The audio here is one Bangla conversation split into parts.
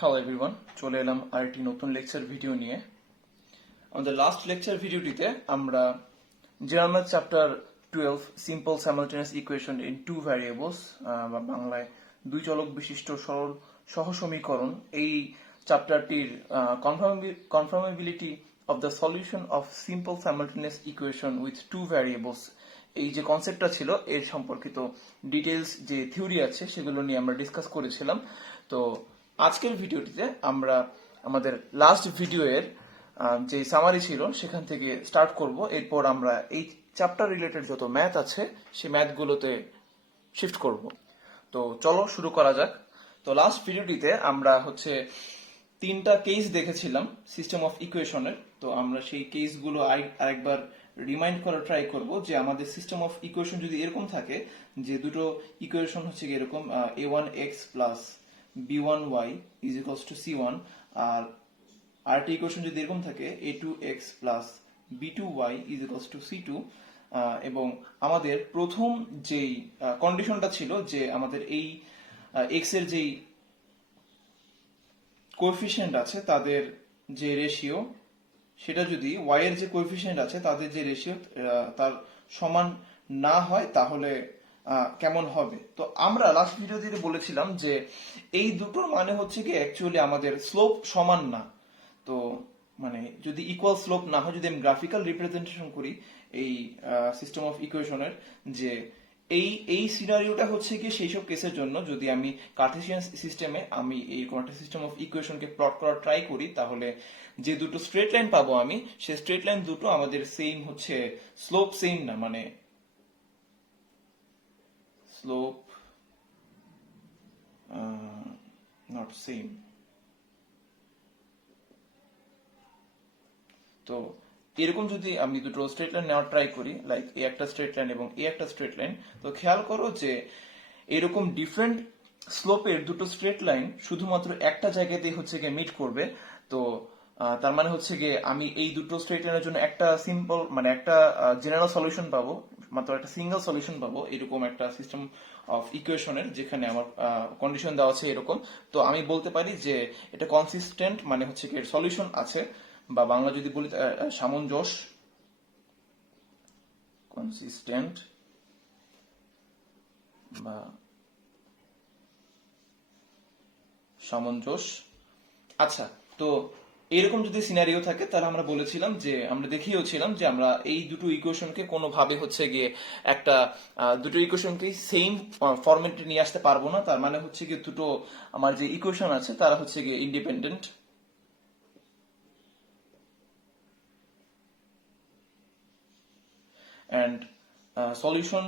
হ্যালো এভরিওয়ান, চলে এলাম আরেকটি নতুন লেকচার ভিডিও নিয়ে। আমাদের লাস্ট লেকচার ভিডিওটিতে আমরা general chapter 12 simple simultaneous equation in two variables বা বাংলায় দুই চলক বিশিষ্ট সরল সহসমীকরণ এই চ্যাপ্টারটির confirmability of the solution of simple simultaneous equation with two variables এই যে কনসেপ্টটা ছিল এর সম্পর্কিত ডিটেলস যে থিওরি আছে সেগুলো নিয়ে আমরা ডিসকাস করেছিলাম। তো আজকের ভিডিওটিতে আমরা আমাদের লাস্ট ভিডিওর যে সামারি ছিল সেখান থেকে স্টার্ট করব। এরপর আমরা এই চ্যাপ্টার রিলেটেড যত ম্যাথ আছে সেই ম্যাথগুলোতে শিফট করব। তো চলো শুরু করা যাক। তো লাস্ট ভিডিওটিতে আমরা তিনটা কেস দেখেছিলাম সিস্টেম অফ ইকুয়েশনের। তো আমরা সেই কেসগুলো আরেকবার রিমাইন্ড করা ট্রাই করব যে আমাদের সিস্টেম অফ ইকুয়েশন যদি এরকম থাকে যে দুটো ইকুয়েশন এরকম a1x plus b1y is equals to c1, আর আরেকটা ইকুয়েশন যদি এরকম থাকে a2x plus b2y is equals two c2, এবং আমাদের প্রথম যেই কন্ডিশনটা ছিল যে আমাদের এই x এর যেই কোএফিসিয়েন্ট আছে তাদের যে রেশিও সেটা যদি y এর যে কোএফিসিয়েন্ট আছে তাদের যে রেশিও তার সমান না হয় তাহলে কেমন হবে। তো আমরা লাস্ট ভিডিওতে বলেছিলাম যে এই দুটোর মানে কি অ্যাকচুয়ালি আমাদের স্লোপ সমান না। তো মানে যদি ইকুয়াল স্লোপ না হয়, যদি আমি গ্রাফিক্যাল রিপ্রেজেন্টেশন করি এই সিস্টেম অফ ইকুয়েশনের, যে এই সিনারিওটা কি সেই সব কেসের জন্য যদি আমি কার্টেসিয়ান সিস্টেমে আমি এইরকম একটা সিস্টেম অফ ইকুয়েশনকে প্লট করার ট্রাই করি, তাহলে যে দুটো স্ট্রেট লাইন পাবো আমি, সেই স্ট্রেট লাইন দুটো আমাদের সেম স্লোপ সেম না, মানে স্লোপ নট সেম। তো এরকম যদি আমি দুটো স্ট্রেট লাইন নেওয়ার ট্রাই করি, লাইক এ একটা স্ট্রেট লাইন এবং এ একটা স্ট্রেট লাইন, তো খেয়াল করো যে এরকম ডিফারেন্ট স্লোপের দুটো স্ট্রেট লাইন শুধুমাত্র একটা জায়গাতেই মিট করবে। তো তার মানে গিয়ে আমি এই দুটো স্ট্রেট লাইনের জন্য একটা সিম্পল মানে একটা জেনারেল সলিউশন পাবো, মাত্র একটা সিঙ্গেল সলিউশন পাবো এরকম একটা সিস্টেম অফ ইকুয়েশনের, যেখানে আমার কন্ডিশন দেওয়া আছে এরকম। তো আমি বলতে পারি যে এটা কনসিস্টেন্ট, মানে কি এর সলিউশন আছে, বা বাংলা যদি বলি সামঞ্জস্য, কনসিস্টেন্ট বা সামঞ্জস্য। আচ্ছা, তো এরকম যদি সিনারিও থাকে তাহলে আমরা বলেছিলাম যে আমরা দেখিয়েছিলাম যে আমরা এই দুটো ইকুয়েশনকে কোনোভাবে গিয়ে একটা দুটো ইকুয়েশনকে সেম ফরম্যাটে নিয়ে আসতে পারবো না। তার মানে গিয়ে দুটো আমার যে ইকুয়েশন আছে তারা গিয়ে ইন্ডিপেন্ডেন্ট। অ্যান্ড সলিউশন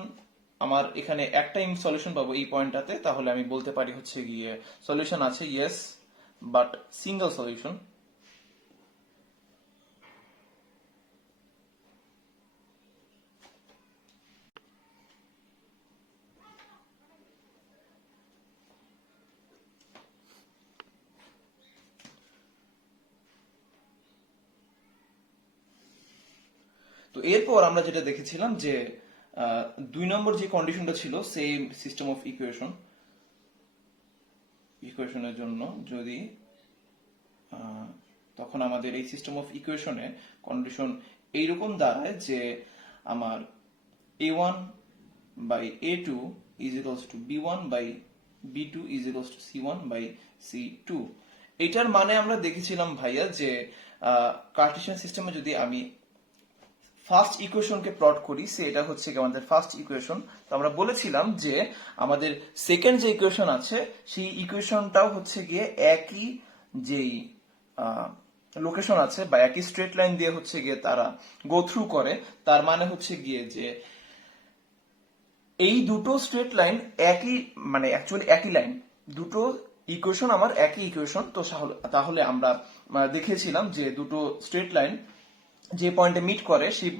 আমার এখানে একটাই সলিউশন পাবো এই পয়েন্টটাতে, তাহলে আমি বলতে পারি গিয়ে সলিউশন আছে ইয়েস, বাট সিঙ্গেল সলিউশন। তো এরপর আমরা যেটা দেখেছিলাম যে 2 নম্বর যে কন্ডিশনটা ছিল সেম সিস্টেম অফ ইকুয়েশনের জন্য, যদি তখন আমাদের এই সিস্টেম অফ ইকুয়েশনে কন্ডিশন এইরকম দাঁড়ায় যে আমার a1 by a2 is equals to b1 by b2 is equals to c1 by c2। এটার মানে আমরা দেখেছিলাম ভাইয়া যে কার্টেসিয়ান সিস্টেমে যদি আমি ফার্স্ট ইকুয়েশনকে প্লট করি, এটা আমাদের ফার্স্ট ইকুয়েশন। তো আমরা বলেছিলাম যে আমাদের সেকেন্ড যে ইকুয়েশন আছে সেই ইকুয়েশনটাও গিয়ে একই যেই লোকেশন আছে বা একই স্ট্রেট লাইন দিয়ে গিয়ে তারা গো থ্রু করে। তার মানে গিয়ে যে এই দুটো স্ট্রেট লাইন একই, মানে অ্যাকচুয়ালি একই লাইন, দুটো ইকুয়েশন আমার একই ইকুয়েশন। তো তাহলে আমরা দেখিয়েছিলাম যে দুটো স্ট্রেট লাইন যে পয়েন্টে মিট করে সেই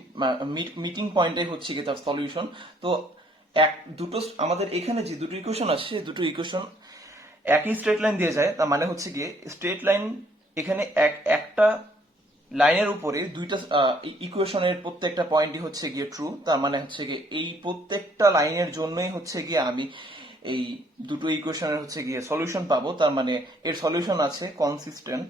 মিটিং পয়েন্টে গিয়ে তার সলিউশন। তো দুটো আমাদের এখানে যে দুটো ইকুয়েশন আছে সেই দুটো ইকুয়েশন একই স্ট্রেট লাইন দিয়ে যায়। তার মানে গিয়ে স্ট্রেট লাইন এখানে একটা লাইনের উপরে দুইটা ইকুয়েশনের প্রত্যেকটা পয়েন্টই গিয়ে ট্রু। তার মানে গিয়ে এই প্রত্যেকটা লাইনের জন্যই গিয়ে আমি এই দুটো ইকুয়েশনের হচ্ছে গিয়ে সলিউশন পাবো, তার মানে এর সলিউশন আছে কনসিস্টেন্ট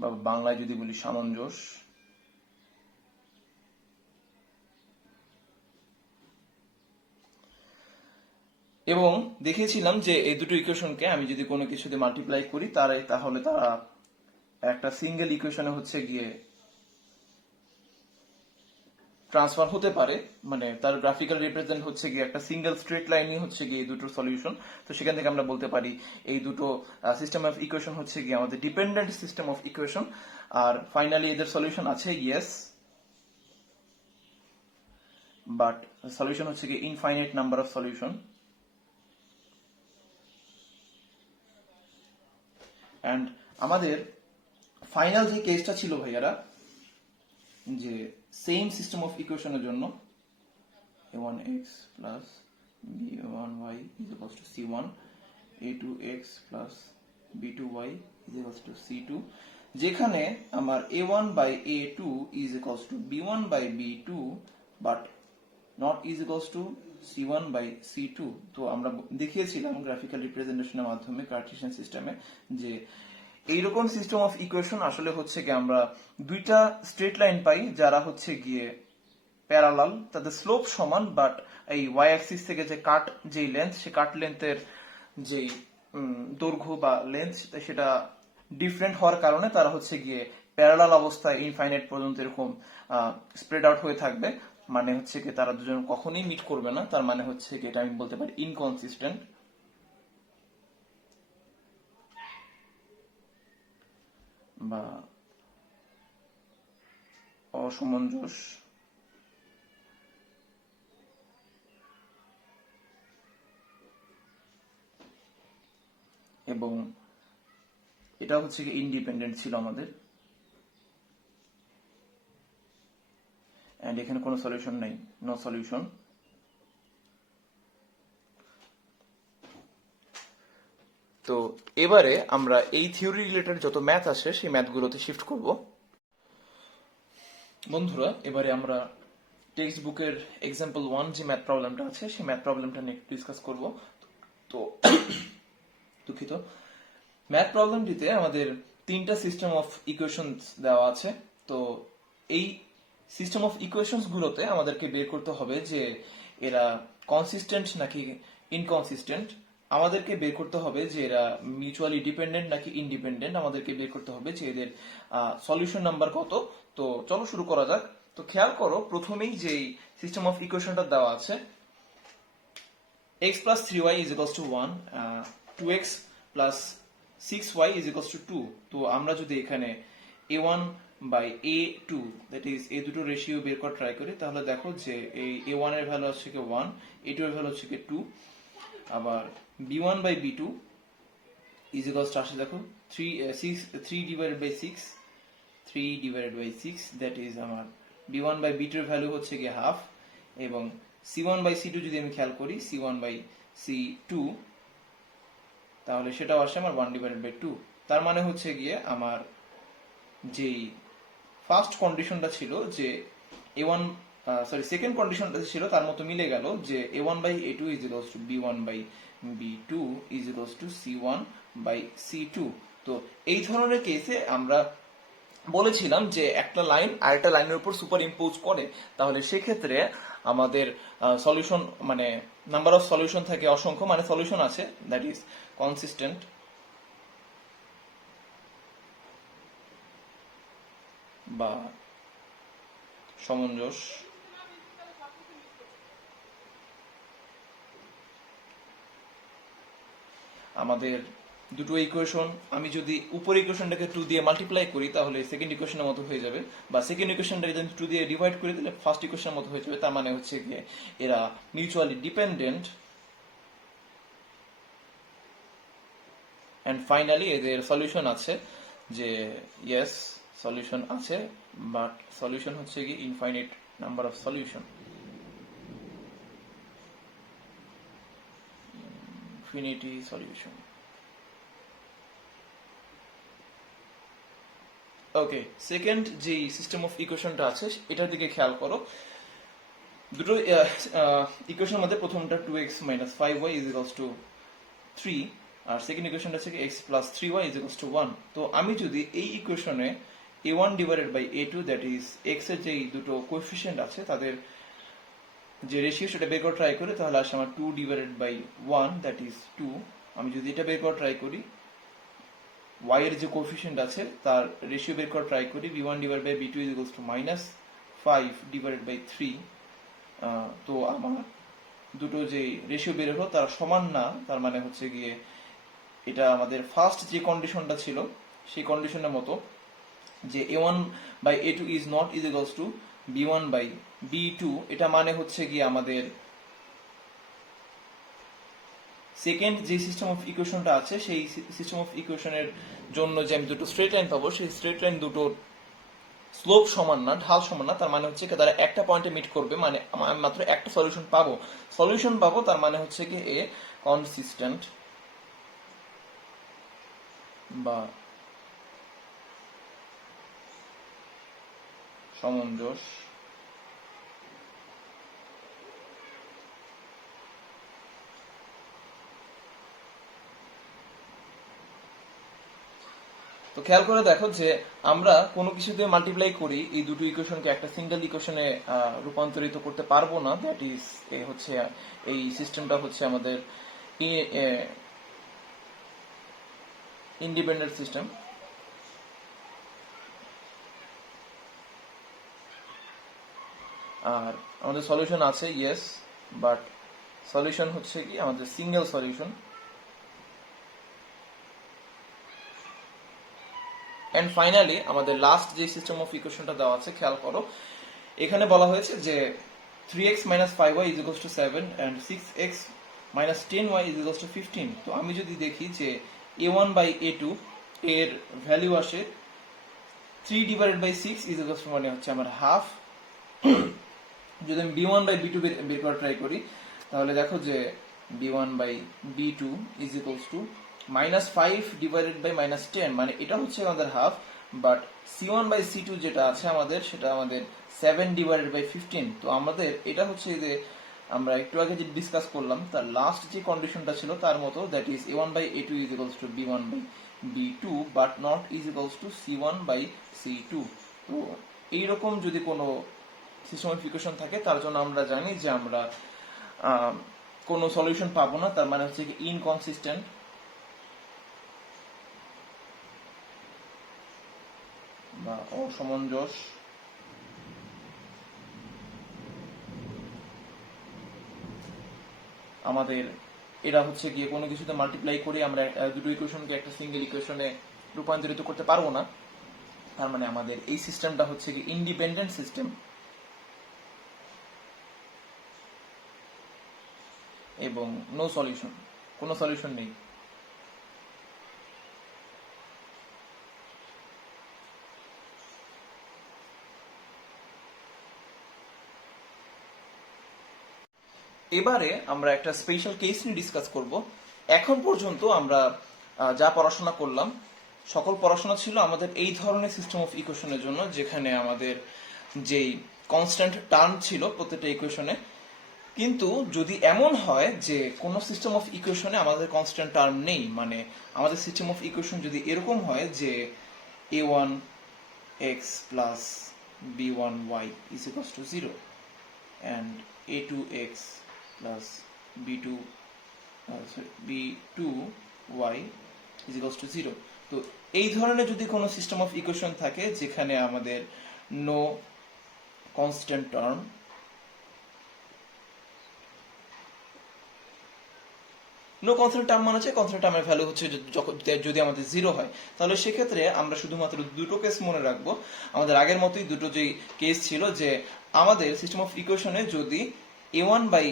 বা বাংলায় যদি বলি সামঞ্জস্য। এবং দেখিয়েছিলাম যে এই দুটো ইকুয়েশনকে আমি যদি কোনো কিছু দিয়ে মাল্টিপ্লাই করি তাহলে তারা একটা সিঙ্গেল ইকুয়েশনে হচ্ছে গিয়ে ট্রান্সফার হতে পারে, মানে তার গ্রাফিক্যাল রিপ্রেজেন্ট হচ্ছে গিয়ে একটা সিঙ্গেল স্ট্রেট লাইনই হচ্ছে গিয়ে এই দুটোর সলিউশন। তো সেখান থেকে আমরা বলতে পারি এই দুটো সিস্টেম অফ ইকুয়েশন হচ্ছে গিয়ে আমাদের ডিপেন্ডেন্ট সিস্টেম অফ ইকুয়েশন। আর ফাইনালি এদের সলিউশন আছে ইয়েস, বাট সলিউশন হচ্ছে গিয়ে infinite number of solution. And আমাদের ফাইনাল যে কেসটা ছিল ভাইয়ারা, যে সেম সিস্টেম অফ ইকুয়েশনের জন্য a1x plus b1y is equals to c1, a2x plus b2y is equals to c2, যেখানে আমার a1 by a2 is equals to b1 by b2 but not is equals to c1 by c2। তো আমরা দেখিয়েছিলাম গ্রাফিক্যাল রিপ্রেজেন্টেশনের মাধ্যমে কার্টেসিয়ান সিস্টেমে যে এইরকম সিস্টেম অফ ইকুয়েশন আসলে হচ্ছে গিয়ে আমরা দুইটা স্ট্রেট লাইন পাই যারা হচ্ছে গিয়ে প্যারালাল, তাদের স্লোপ সমান, বাট এই ওয়াই অ্যাক্সিস থেকে যে লেন্থ, সে কাট লেন্থের যে দৈর্ঘ্য বা লেন্থ সেটা ডিফারেন্ট হওয়ার কারণে তারা হচ্ছে গিয়ে প্যারালাল অবস্থায় ইনফাইনাইট পর্যন্ত এরকম স্প্রেড আউট হয়ে থাকবে। মানে হচ্ছে কি তারা দুজন কখনোই মিট করবে না, তার মানে হচ্ছে কি এটা আমি বলতে পারি ইনকনসিস্টেন্ট বা অসামঞ্জস্য। এবং এটা হচ্ছে কি ইন্ডিপেন্ডেন্ট ছিল আমাদের, এন্ড এখানে কোনো সলিউশন নাই, নো সলিউশন। তো এবারে আমরা এই থিওরি রিলেটেড যত ম্যাথ আসে সেই ম্যাথগুলোতে শিফট করব। বন্ধুরা, এবারে আমরা টেক্সট বুকের এক্সাম্পল 1 যে ম্যাথ প্রবলেমটা আছে সেই ম্যাথ প্রবলেমটা নিয়ে ডিসকাস করব। তো দুঃখিত, ম্যাথ প্রবলেমটিতে আমাদের তিনটা সিস্টেম অফ ইকুয়েশনস দেওয়া আছে। তো এই সিস্টেম অফ ইকুয়েশনস গুলোতে আমাদেরকে বের করতে হবে যে এরা কনসিস্টেন্ট নাকি ইনকনসিস্টেন্ট, আমাদেরকে বের করতে হবে যে এরা মিউচুয়ালি ডিপেন্ডেন্ট নাকি ইন্ডিপেন্ডেন্ট, আমাদেরকে বের করতে হবে যে এদের সলিউশন নাম্বার কত। তো চলো শুরু করা যাক। তো খেয়াল করো, প্রথমেই যেই সিস্টেম অফ ইকুয়েশনটা দেওয়া আছে x plus 3y is equals to 1, 2x plus 6y is equals to 2। তো আমরা যদি এখানে a1 by a2 that is এই দুটো রেশিও বের করা ট্রাই করি, তাহলে দেখো যে এই a1 এর ভ্যালু হচ্ছে কি 1, a2 এর ভ্যালু হচ্ছে কি 2, আবার b1 by b2 is equals to আসে দেখো 3 divided by 6, 3 divided by 6 that is আমার b1 by b2 এর ভ্যালু হচ্ছে কি হাফ, এবং c1 by c2 যদি আমি খেয়াল করি c1 by c2 তাহলে সেটাও আসে আমার 1 divided by 2। তার মানে হচ্ছে গিয়ে আমার যেই ফার্স্ট কন্ডিশনটা ছিল যে a1 সেকেন্ড কন্ডিশনটা ছিল তার মতো মিলে গেল যে a1 by a2 is equals to b1 by b2 is equals to c1 by c2। তো এই ধরনের কেসে আমরা বলেছিলাম যে একটা লাইন আরেকটা লাইনের উপর সুপার ইম্পোজ করে, তাহলে সেক্ষেত্রে আমাদের সলিউশন মানে নাম্বার অফ সলিউশন থাকে অসংখ্য, মানে সলিউশন আছে দ্যাট ইজ কনসিস্টেন্ট বা সামঞ্জস্য। আমাদের দুটো ইকুয়েশন আমি যদি উপর ইকুয়েশনটাকে 2 দিয়ে মাল্টিপ্লাই করি তাহলে সেকেন্ড ইকুয়েশনের মতো হয়ে যাবে, বা সেকেন্ড ইকুয়েশনটাকে যদি 2 দিয়ে ডিভাইড করি তাহলে ফার্স্ট ইকুয়েশনের মতো হয়ে যাবে। তার মানে হচ্ছে যে এরা মিউচুয়ালি ডিপেন্ডেন্ট। এন্ড ফাইনালি এদের সলিউশন আছে, যে ইয়েস সলিউশন আছে, বাট সলিউশন হচ্ছে কি infinite number of solution, infinity solution. Okay, second যে সিস্টেম অফ ইকুয়েশনটা আছে এটার দিকে খেয়াল করো। দুটো ইকুয়েশনের মধ্যে প্রথমটা 2x minus 5y is equals to 3 আর সেকেন্ড ইকুয়েশনটা হচ্ছে x plus 3y is equals to 1। তো আমি যদি এই ইকুয়েশনে a1 divided by a2 that is x এর যে দুটো কোএফিসিয়েন্ট আছে তাদের যে রেশিও সেটা বের করে ট্রাই করি তাহলে আসে আমার 2 divided by 1 that is 2। আমি যদি এটা বের করে ট্রাই করি y এর যে কোএফিসিয়েন্ট আছে তার রেশিও বের করে ট্রাই করি b1 divided by b2 is equals to minus 5 divided by 3। তো আমার দুটো যে রেশিও বের হলো তার সমান না, তার মানে হচ্ছে গিয়ে এটা আমাদের ফার্স্ট যে কন্ডিশনটা ছিল সেই কন্ডিশনের মতো যে a1 by a2 is not is equals to b1 by b2, এটা মানে হচ্ছে গিয়ে আমাদের সেকেন্ড যে সিস্টেম অফ ইকুয়েশনটা আছে সেই সিস্টেম অফ ইকুয়েশনের জন্য যে আমি দুটো স্ট্রেট লাইন পাবো সেই স্ট্রেট লাইন দুটো স্লোপ সমান না, ঢাল সমান না, তার মানে হচ্ছে কি তারা একটা পয়েন্টে মিট করবে, মানে আমি মাত্র একটা সলিউশন পাবো তার মানে হচ্ছে কি এ কনসিস্টেন্ট বা সমঞ্জস। তো খেয়াল করে দেখো যে আমরা কোনো কিছু দিয়ে মাল্টিপ্লাই করি এই দুটো ইকুয়েশনকে একটা সিঙ্গেল ইকুয়েশনে রূপান্তরিত করতে পারবো না, দ্যাট ইজ হচ্ছে এই সিস্টেমটা হচ্ছে আমাদের ইন্ডিপেন্ডেন্ট সিস্টেম। আর আমাদের সলিউশন আছে ইয়েস, বাট সলিউশন হচ্ছে কি আমাদের সিঙ্গেল সলিউশন। এন্ড ফাইনালি আমাদের লাস্ট যে সিস্টেম অফ ইকুয়েশনটা দেওয়া আছে খেয়াল করো, এখানে বলা হয়েছে যে 3x minus 5y is equals to 7 and 6x minus 10y is equals to 15। তো আমি যদি দেখি যে a1 by a2 এর ভ্যালু আসে 3 divided by 6 is equals to মানে হচ্ছে আমার হাফ। যদি আমি b1 by b2 বের করা ট্রাই করি তাহলে দেখো যে b1 by b2 is equals to minus 5 divided by minus 10, মানে এটা হচ্ছে আমাদের half, but c1 by c2 যেটা আছে আমাদের সেটা আমাদের 7 divided by 15। তো আমাদের এটা হচ্ছে যে আমরা একটু আগে যে ডিসকাস করলাম তার লাস্ট যে কন্ডিশনটা ছিল তার মতো, that is a1 by a2 is equals to b1 by b2 but not is equals to c1 by c2। তো এইরকম যদি কোনো সিস্টেম অফ ইকুয়েশন থাকে তার জন্য আমরা জানি যে আমরা কোনো সলিউশন পাবো না, তার মানে হচ্ছে কি ইনকনসিস্টেন্ট বা অসমঞ্জস। আমাদের এরা হচ্ছে গিয়ে কোনো কিছুতে মাল্টিপ্লাই করে আমরা দুটো ইকুয়েশনকে একটা সিঙ্গেল ইকুয়েশনে রূপান্তরিত করতে পারবো না, তার মানে আমাদের এই সিস্টেমটা হচ্ছে কি ইন্ডিপেন্ডেন্ট সিস্টেম এবং নো সলিউশন, কোনো সলিউশন নেই। এবারে আমরা একটা স্পেশাল কেস নিয়ে ডিসকাস করব। এখন পর্যন্ত আমরা যা পড়াশোনা করলাম সকল পড়াশোনা ছিল আমাদের এই ধরনের সিস্টেম অফ ইকুয়েশনের জন্য, যেখানে আমাদের যেই কনস্ট্যান্ট টার্ম ছিল প্রত্যেকটা ইকুয়েশনে। কিন্তু যদি এমন হয় যে কোনো সিস্টেম অফ ইকুয়েশনে আমাদের কনস্ট্যান্ট টার্ম নেই, মানে আমাদের সিস্টেম অফ ইকুয়েশন যদি এরকম হয় যে a1x plus b1y is equals to 0 and a2x plus b2y is equals to 0। তো এই ধরনের যদি কোনো সিস্টেম অফ ইকুয়েশন থাকে যেখানে আমাদের no constant term, no constant term মানে হচ্ছে কনস্ট্যান্ট টার্মের ভ্যালু হচ্ছে যদি আমাদের 0 হয়, তাহলে সেক্ষেত্রে আমরা শুধুমাত্র দুটো কেস মনে রাখবো। আমাদের আগের মতোই দুটো যে কেস ছিল যে আমাদের সিস্টেম অফ ইকুয়েশনে যদি a1 by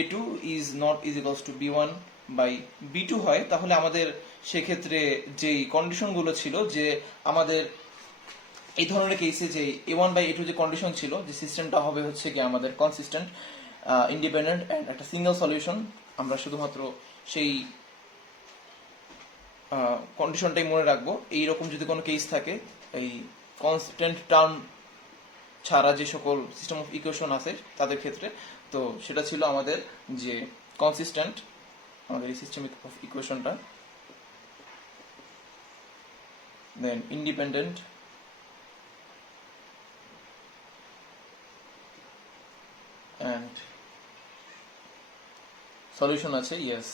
a2 is not is equals to b1 by b2 হয়, তাহলে আমাদের সেক্ষেত্রে যেই কন্ডিশনগুলো ছিল যে আমাদের এই ধরনের কেসে যে a1 by a2 যে কন্ডিশন ছিল যে সিস্টেমটা হবে হচ্ছে কি আমাদের কনসিস্টেন্ট, ইন্ডিপেন্ডেন্ট এন্ড একটা সিঙ্গেল সলিউশন, আমরা শুধুমাত্র সেই কন্ডিশনটাই মনে রাখবো। এইরকম যদি কোনো কেস থাকে এই কনস্ট্যান্ট টার্ম ছাড়া যে সকল সিস্টেম অফ ইকুয়েশন আছে তাদের ক্ষেত্রে। তো সেটা ছিল আমাদের যে কনসিস্টেন্ট আমাদের এই সিস্টেম অফ ইকুয়েশনটা, দেন ইন্ডিপেন্ডেন্ট, অ্যান্ড সলিউশন আছে, ইয়েস,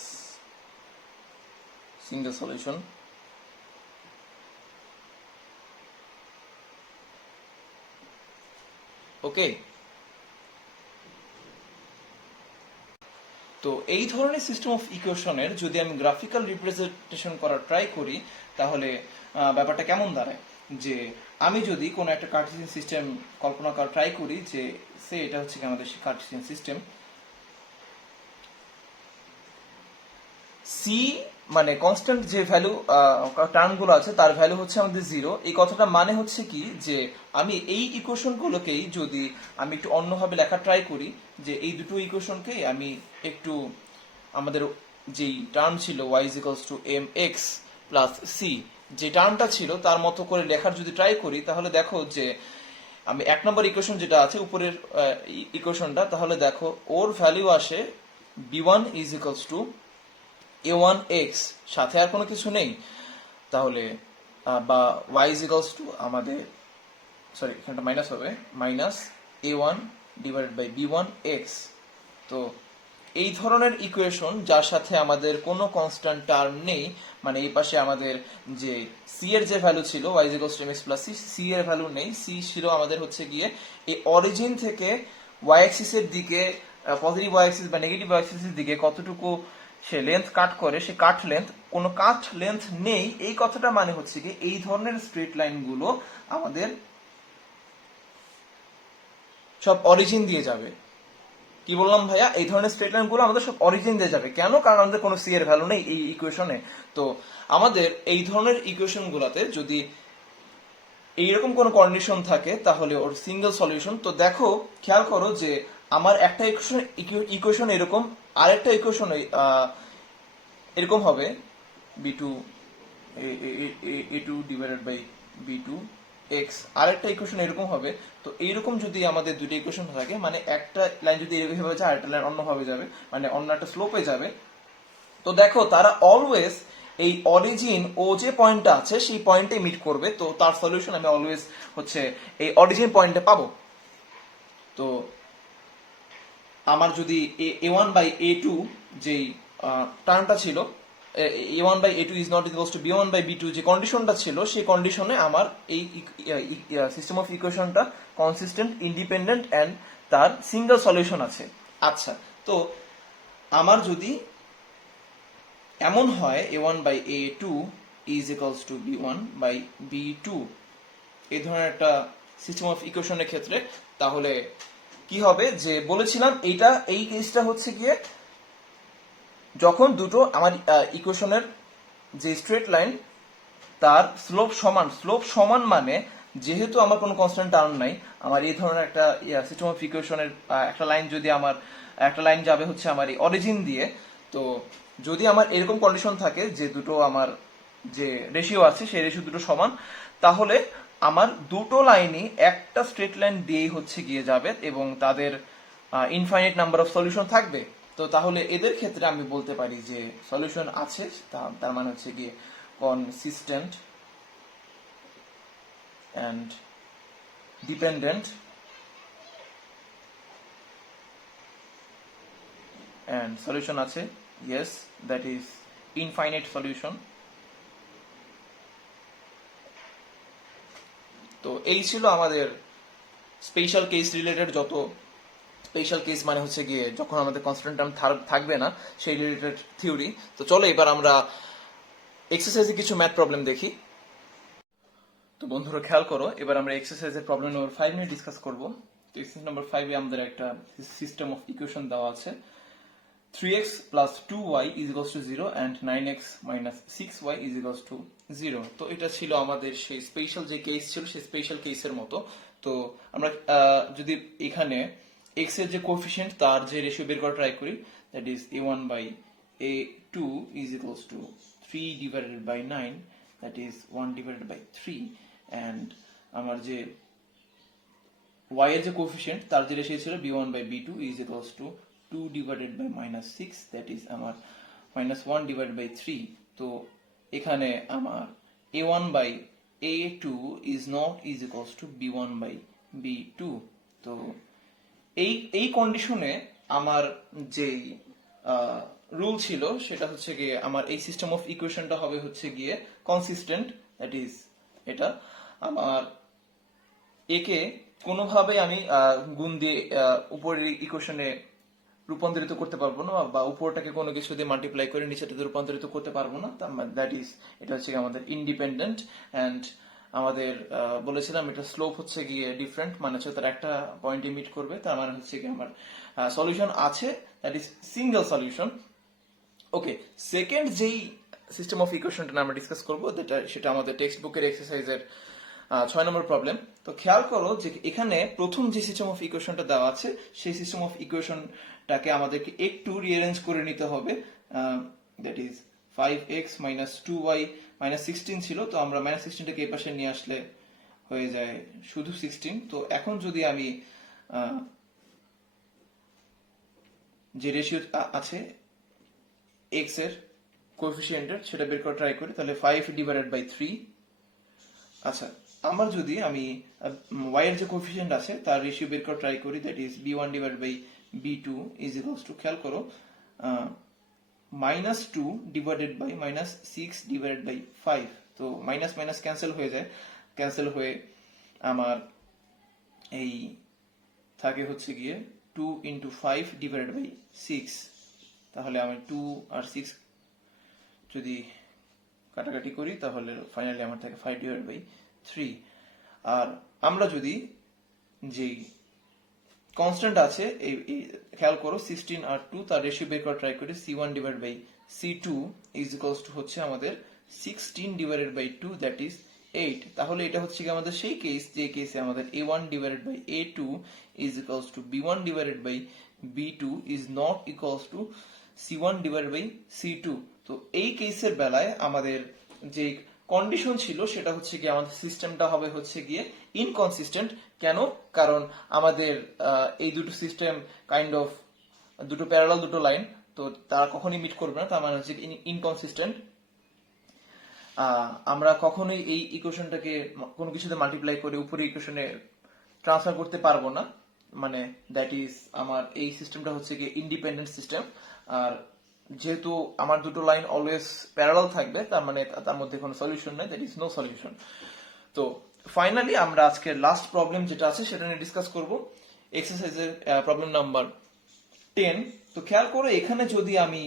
সিঙ্গেল সলিউশন। ওকে, তো এই ধরনের সিস্টেম অফ ইকুয়েশনের যদি আমি গ্রাফিক্যাল রিপ্রেজেন্টেশন করার ট্রাই করি তাহলে ব্যাপারটা কেমন দাঁড়ায়, যে আমি যদি কোনো একটা কার্টেসিয়ান সিস্টেম কল্পনা করার ট্রাই করি, যে সে এটা হচ্ছে কি আমাদের কার্টেসিয়ান সিস্টেম, সি মানে কনস্ট্যান্ট যে ভ্যালু টার্মগুলো আছে তার ভ্যালু হচ্ছে আমাদের 0। এই কথাটা মানে হচ্ছে কি, যে আমি এই ইকুয়েশনগুলোকেই যদি আমি একটু অন্যভাবে লেখা ট্রাই করি, যে এই দুটো ইকুয়েশনকেই আমি একটু আমাদের যেই টার্ম ছিল y = mx + c, যে টার্মটা ছিল তার মতো করে লেখার যদি ট্রাই করি, তাহলে দেখো যে আমি 1 নম্বর ইকুয়েশন যেটা আছে উপরের ইকুয়েশনটা, তাহলে দেখো ওর ভ্যালু আসে b1 = a1x, সাথে আর কোনো কিছু নেই। তাহলে বা y = আমাদের, সরি এখানটা মাইনাস হবে, -a1 / b1x। তো এই ধরনের ইকুয়েশন যার সাথে আমাদের কোনো কনস্ট্যান্ট টার্ম নেই, মানে এই পাশে আমাদের যে সি এর যে ভ্যালু ছিল y = mx + c, সি এর ভ্যালু নেই, সি ছিল আমাদের হচ্ছে গিয়ে এই অরিজিন থেকে y অ্যাক্সিস এর দিকে, পজিটিভ y অ্যাক্সিস বা নেগেটিভ y অ্যাক্সিস এর দিকে কতটুকু সে লেন্থ কাট করে, সে কাট লেন্থ, কোনো কাট লেন্থ নেই, এই কথাটা মানে হচ্ছে কি এই ধরনের স্ট্রেট লাইন গুলো আমাদের সব অরিজিন দিয়ে যাবে। কি বললাম ভাইয়া, এই ধরনের স্ট্রেট লাইন গুলো আমাদের সব অরিজিন দিয়ে যাবে। কেন? কারণ আমাদের কোনো সি এর ভ্যালু নেই এই ইকুয়েশনে। তো আমাদের এই ধরনের ইকুয়েশন গুলাতে যদি এইরকম কোনো কন্ডিশন থাকে তাহলে ওর সিঙ্গেল সলিউশন। তো দেখো, খেয়াল করো যে আমার একটা ইকুয়েশন এরকম, আরেকটা ইকুয়েশন এরকম হবে b2 a2 / b2 x, আরেকটা ইকুয়েশন এরকম হবে। তো এইরকম যদি আমাদের দুটো ইকুয়েশন থাকে, মানে একটা লাইন যদি এরকম ভাবে যায়, আরেকটা লাইন অন্যভাবে যাবে, মানে অন্য একটা স্লোপে যাবে, তো দেখো তারা অলওয়েজ এই অরিজিন ও যে পয়েন্টটা আছে সেই পয়েন্টে মিট করবে। তো তার সলিউশন আমি অলওয়েজ হচ্ছে এই অরিজিন পয়েন্টে পাবো। তো আমার যদি a1 / a2 যেই টার্মটা ছিল, a1 / a2 is not equals to b1 / b2, যে কন্ডিশনটা ছিল, সেই কন্ডিশনে আমার এই সিস্টেম অফ ইকুয়েশনটা কনসিস্টেন্ট, ইন্ডিপেন্ডেন্ট এন্ড তার সিঙ্গেল সলিউশন আছে। আচ্ছা, তো আমার যদি এমন হয় a1 / a2 is equals to b1 / b2, এই ধরনের একটা সিস্টেম অফ ইকুয়েশনের ক্ষেত্রে, তাহলে কি হবে, যে বলেছিলাম এইটা, এই কেসটা হচ্ছে গিয়ে যখন দুটো আমার ইকুয়েশনের যে স্ট্রেট লাইন তার স্লোপ সমান, স্লোপ সমান মানে যেহেতু আমার কোনো কনস্ট্যান্ট টার্ম নাই, আমার এই ধরনের একটা সিস্টেম অফ ইকুয়েশনের একটা লাইন যদি আমার একটা লাইন যাবে হচ্ছে আমার এই অরিজিন দিয়ে, তো যদি আমার এরকম কন্ডিশন থাকে যে দুটো আমার যে রেশিও আছে সেই রেশিও দুটো সমান, তাহলে আমার দুটো লাইনই একটা স্ট্রেট লাইন দিয়েই হচ্ছে গিয়ে যাবে এবং তাদের ইনফাইনাইট নাম্বার অফ সলিউশন থাকবে। তো তাহলে এদের ক্ষেত্রে আমি বলতে পারি যে সলিউশন আছে, তার মানে হচ্ছে গিয়ে consistent and dependent and solution আছে, yes, that is infinite solution। তো এই ছিল আমাদের স্পেশাল কেস রিলেটেড যত, স্পেশাল কেস মানে হচ্ছে গিয়ে যখন আমাদের কনস্ট্যান্ট টার্ম থাকবে না সেই রিলেটেড থিওরি। তো চলো এবার আমরা এক্সারসাইজে কিছু ম্যাথ প্রবলেম দেখি। তো বন্ধুরা খেয়াল করো, এবার আমরা এক্সারসাইজের প্রবলেম নম্বর 5 নিয়ে ডিসকাস করব। তো এক্সারসাইজ নম্বর 5 এ আমাদের একটা সিস্টেম অফ ইকুয়েশন দেওয়া আছে, 3x + 2y = 0 and 9x - 6y = 0। তো এটা ছিল আমাদের সেই স্পেশাল যে কেস ছিল সেই স্পেশাল কেসের মতো। তো আমরা যদি এখানে x এর যে কোএফিসিয়েন্ট তার যে রেশিও বের করা ট্রাই করি, that is a1 / a2 = 3 / 9, that is 1 / 3, and আমার যে y এর যে কোফিশিয়েন্ট তার যে রেশিও ছিল b1/b2 is equals to 2 divided by -6, that is আমার -1 ডিভাইডেড বাই 3। তো এখানে আমার a1/a2 is not is equals to b1/b2। তো এই কন্ডিশনে আমার যেই রুল ছিল সেটা হচ্ছে গিয়ে আমার এই সিস্টেম অফ ইকুয়েশনটা হবে হচ্ছে গিয়ে কনসিস্টেন্ট, দ্যাট ইজ এটা আমার একে কোনোভাবে আমি গুণ দিয়ে উপরের ইকুয়েশনে রূপান্তরিত করতে পারবো না, বা উপরটাকে কোনো কিছু দিয়ে মাল্টিপ্লাই করে নিচেটাতে রূপান্তরিত করতে পারবো না। দ্যাট ইজ এটা হচ্ছে আমাদের ইন্ডিপেন্ডেন্ট। অ্যান্ড আমাদের বলেছিলাম এটা স্লোপ হচ্ছে গিয়ে ডিফারেন্ট, মানে হচ্ছে তার একটা পয়েন্টে মিট করবে, তার মানে হচ্ছে কি আমার সলিউশন আছে, that is single solution. Okay, second যেই সিস্টেম অফ ইকুয়েশনটা আমরা ডিসকাস করবো সেটা আমাদের টেক্সট বুকের এক্সারসাইজের 6 নম্বর প্রবলেম। তো খেয়াল করো যে এখানে প্রথম যে সিস্টেম অফ ইকুয়েশনটা দেওয়া আছে সেই সিস্টেম অফ ইকুয়েশনটাকে আমাদেরকে একটু রিঅ্যারেঞ্জ করে নিতে হবে, দ্যাট ইজ 5x - 2y - 16 ছিল, তো আমরা -16টাকে এই পাশে নিয়ে আসলে হয়ে যায় শুধু 16। তো এখন যদি আমি যে রেশিও আছে x এর কোএফিসিয়েন্টের সেটা বের করে ট্রাই করি, তাহলে 5 ডিভাইডেড বাই 3। আচ্ছা, আমার যদি আমি y এর যে কোএফিসিয়েন্ট আছে তার রেশিও বের করে ট্রাই করি, that is b1 divided by b2 is equals to, খেয়াল করো, -2 ডিভাইডেড বাই -6 ডিভাইডেড বাই 5। তো মাইনাস মাইনাস ক্যান্সেল হয়ে যায়, ক্যান্সেল হয়ে আমার এই থাকে হচ্ছে গিয়ে 2 ইন্টু 5 ডিভাইডেড বাই 6। তাহলে আমি 2 আর 6 যদি কাটাকাটি করি তাহলে ফাইনালি আমার থাকে 5 ডিভাইডেড বাই 3। আর আমরা যদি যেই কনস্ট্যান্ট আছে এই খেয়াল করো 16 আর 2 তার রেশিও বের করা ট্রাই করি, c1 divided by c2 is equals to হচ্ছে আমাদের 16 ডিভাইডেড বাই 2, দ্যাট ইজ 8। তাহলে এটা হচ্ছে কি আমাদের সেই কেস যে কেসে আমাদের a1 divided by a2 is equals to b1 divided by b2 is not equals to c1 divided by c2। তো এই কেসের বেলায় আমাদের যে কন্ডিশন ছিল সেটা হচ্ছে গিয়ে আমাদের সিস্টেমটা হবে হচ্ছে গিয়ে ইনকনসিস্টেন্ট। কেন? কারণ আমাদের এই দুটো সিস্টেম কাইন্ড অফ দুটো প্যারালাল দুটো লাইন, তো তারা কখনোই মিট করবে না, তার মানে হচ্ছে ইনকনসিস্টেন্ট। আমরা কখনোই এই ইকুয়েশনটাকে কোনো কিছুতে মাল্টিপ্লাই করে উপরে ইকুয়েশনে ট্রান্সফার করতে পারবো না, মানে দ্যাট ইজ আমার এই সিস্টেমটা হচ্ছে গিয়ে ইন্ডিপেন্ডেন্ট সিস্টেম। আর যেহেতু আমার দুটো লাইন অলওয়েজ প্যারালাল থাকবে, তার মানে তার মধ্যে কোনো সলিউশন নেই, দ্যাট ইজ নো সলিউশন। তো ফাইনালি আমরা আজকে লাস্ট প্রবলেম যেটা আছে সেটা নিয়ে ডিসকাস করব, এক্সারসাইজের প্রবলেম নাম্বার 10। তো খেয়াল করো এখানে যদি আমি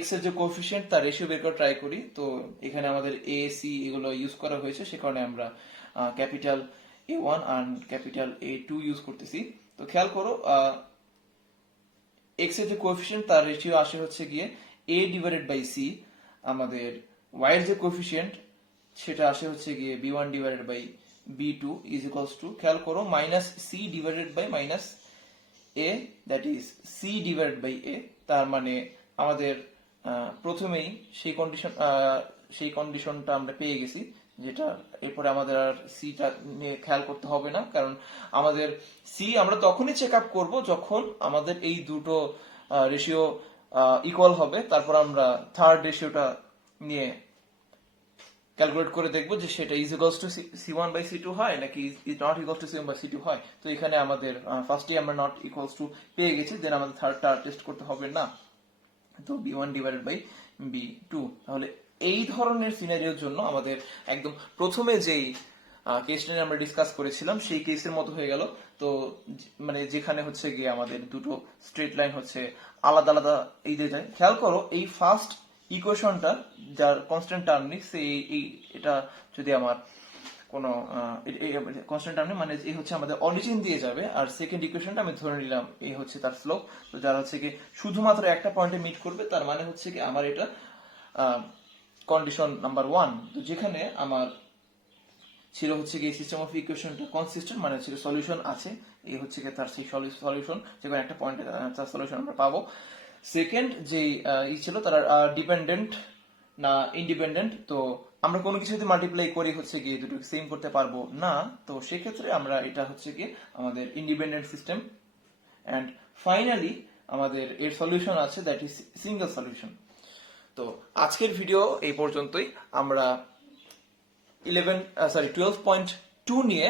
x এর যে কোএফিসিয়েন্ট তার রেশিও বের করে ট্রাই করি, তো এখানে আমাদের a c এগুলো ইউজ করা হয়েছে, সে কারণে আমরা ক্যাপিটাল A1 আর ক্যাপিটাল A2 ইউজ করতেছি। তো খেয়াল করো x এর যে কোএফিসিয়েন্ট তার রেশিও আসে হচ্ছে গিয়ে a ডিভাইডেড বাই c, আমাদের y এর যে কোএফিসিয়েন্ট সেটা আসে হচ্ছে গিয়ে b1 divided by b2 is equals to, খেয়াল করো, -c divided by -a, that is c divided by a। তার মানে আমাদের প্রথমেই সেই কন্ডিশনটা আমরা পেয়ে গেছি, যেটা এরপরে আমাদের আর সিটা নিয়ে খেয়াল করতে হবে না, কারণ আমাদের সি আমরা তখনই চেক আপ করবো যখন আমাদের এই দুটো রেশিও ইকুয়াল হবে, তারপর আমরা থার্ড রেশিওটা নিয়ে ক্যালকুলেট করে দেখবো যে সেটা is equals to c1 by c2 হয় নাকি is not equals to c1 by c2 হয়। তো এখানে আমাদের ফার্স্টে আমরা নট ইকুয়ালস টু পেয়ে গেছি, দেন আমাদের থার্ডটা টেস্ট করতে হবে না, তো b1 ডিভাইডেড বাই b2। তাহলে এই ধরনের সিনারিওর জন্য আমাদের একদম প্রথমে যেই কেসটা নিয়ে আমরা ডিসকাস করেছিলাম সেই কেসের মতো হয়ে গেল। তো মানে যেখানে হচ্ছে গিয়ে আমাদের দুটো স্ট্রেট লাইন হচ্ছে আলাদা আলাদা এই দিয়ে যায়। খেয়াল করো এই ফার্স্ট ইকুয়েশনটা যার কনস্ট্যান্ট টার্ম নেই, এটা যদি আমার কোনো কনস্ট্যান্ট টার্ম নেই, মানে এই হচ্ছে আমাদের অরিজিন দিয়ে যাবে, আর সেকেন্ড ইকুয়েশনটা আমি ধরে নিলাম এই হচ্ছে তার স্লোপ। তো যারা হচ্ছে কি শুধুমাত্র একটা পয়েন্টে মিট করবে, তার মানে হচ্ছে কি আমার এটা কন্ডিশন নাম্বার 1। তো যেখানে আমার ছিল হচ্ছে কি সিস্টেম অফ ইকুয়েশনটা কনসিস্টেন্ট, মানে হচ্ছে সলিউশন আছে, এই হচ্ছে কি তার সেই সলিউশন, যেখানে একটা পয়েন্টে তার সলিউশন আমরা পাবো। সেকেন্ড যে ছিল তারা ডিপেন্ডেন্ট না ইন্ডিপেন্ডেন্ট, তো আমরা কোনো কিছু যদি মাল্টিপ্লাই করি হচ্ছে গিয়ে দুটোকে সেম করতে পারবো না, তো সেক্ষেত্রে আমরা এটা হচ্ছে গিয়ে আমাদের ইন্ডিপেন্ডেন্ট সিস্টেম। অ্যান্ড ফাইনালি আমাদের এর সলিউশন আছে, দ্যাট ইজ সিঙ্গেল সলিউশন। তো আজকের ভিডিও এই পর্যন্তই। আমরা 12.2 নিয়ে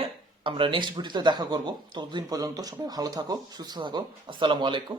আমরা নেক্সট ভিডিওতে দেখা করব। ততদিন পর্যন্ত সবাই ভালো থাকো, সুস্থ থাকো। আসসালামু আলাইকুম।